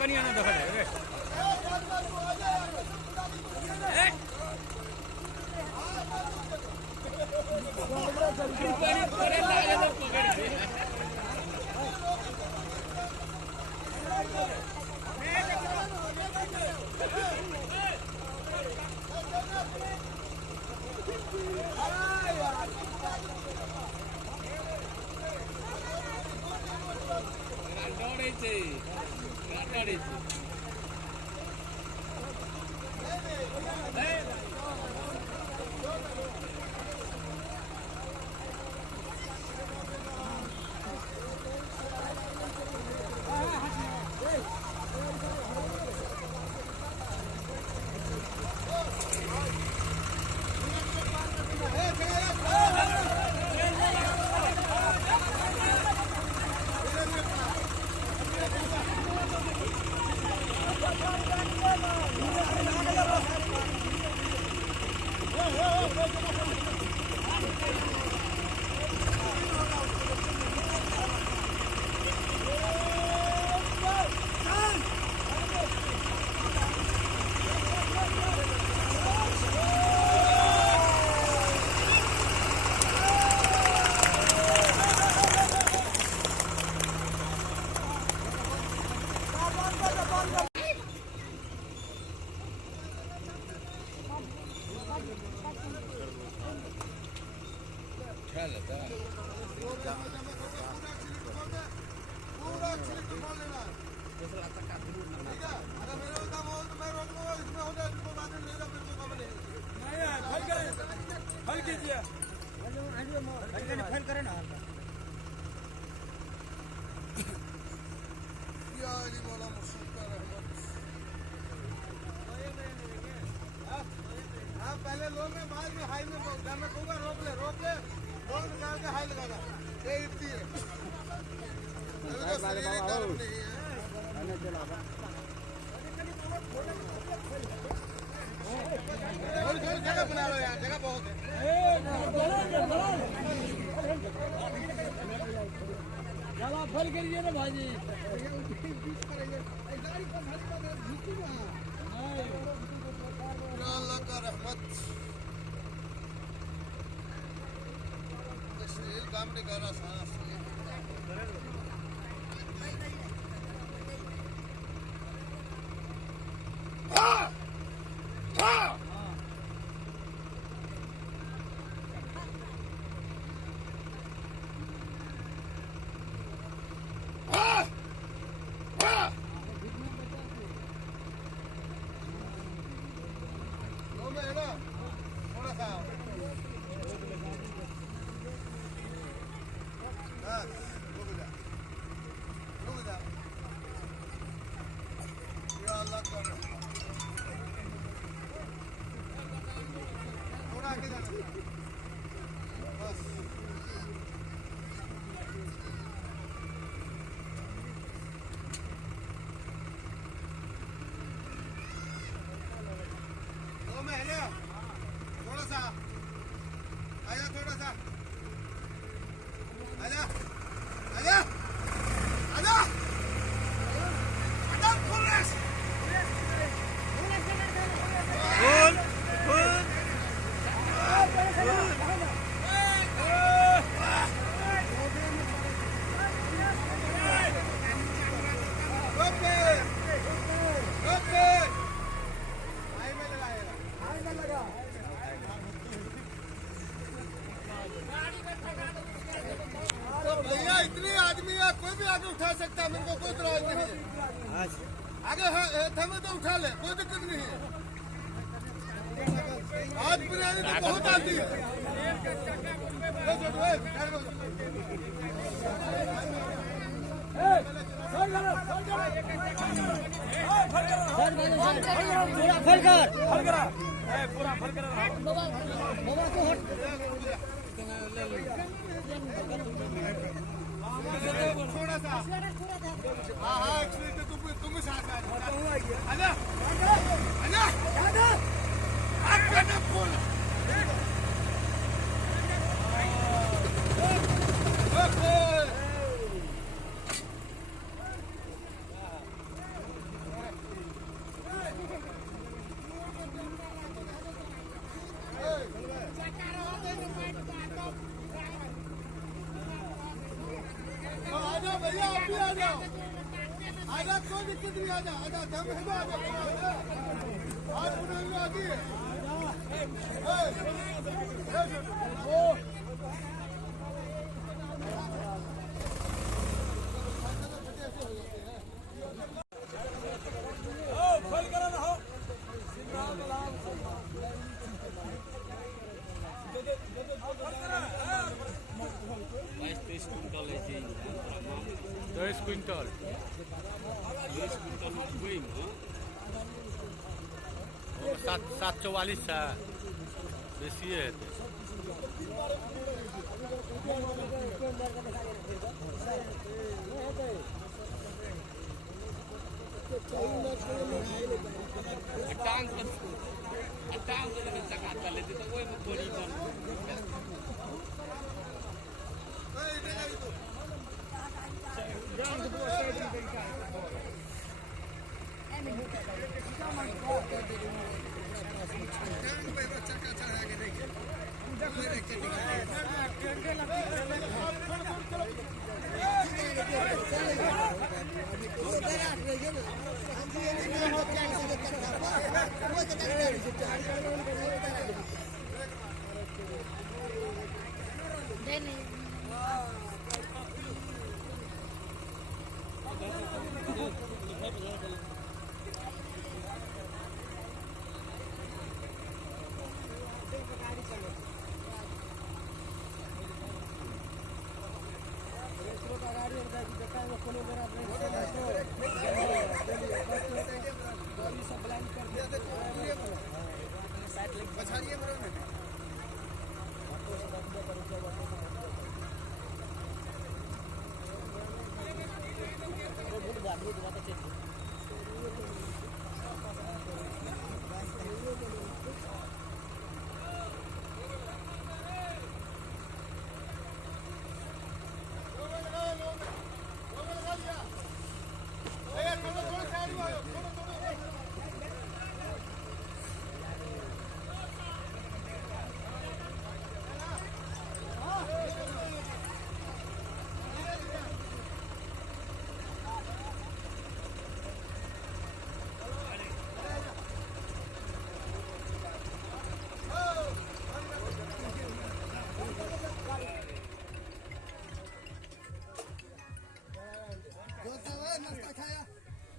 पानी आना दखल है पहले लो में बाद में हाई में मैं कहूँगा रोक ले रोक निकाल के हाई लगा ये इतनी है जगह बना लो यार जगह बहुत है चला फल करिए ना भाजी अल्लाह का रहमत शरीर काम नहीं कर रहा सारा थोड़ा सा आजा थोड़ा सा आजा आजा आजा आजा पुलिस भैया इतने आदमी है कोई भी आगे उठा सकता है मेरे को कोई इतराज नहीं है आगे थमे तो उठा ले कोई दिक्कत नहीं है आज बिरयानी तो बहुत आती है पूरा फल कर थोड़ा सा हाँ एक्चुअली तो तुम ही साथ आजा आजा आजा आप करना फूल भैया आप भी आ जाओ, आजा, कोई दिक्कत नहीं, आजा आजा, दम है तो आजा, आज बुढ़े में आती है। फल करा ना हो क्विंटल है जी 10 क्विंटल 20 क्विंटल मछली में 744 है बेसिए हेतै टांग के चका चले तो वही में थोड़ी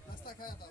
नाश्ता खाया था।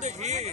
देखिए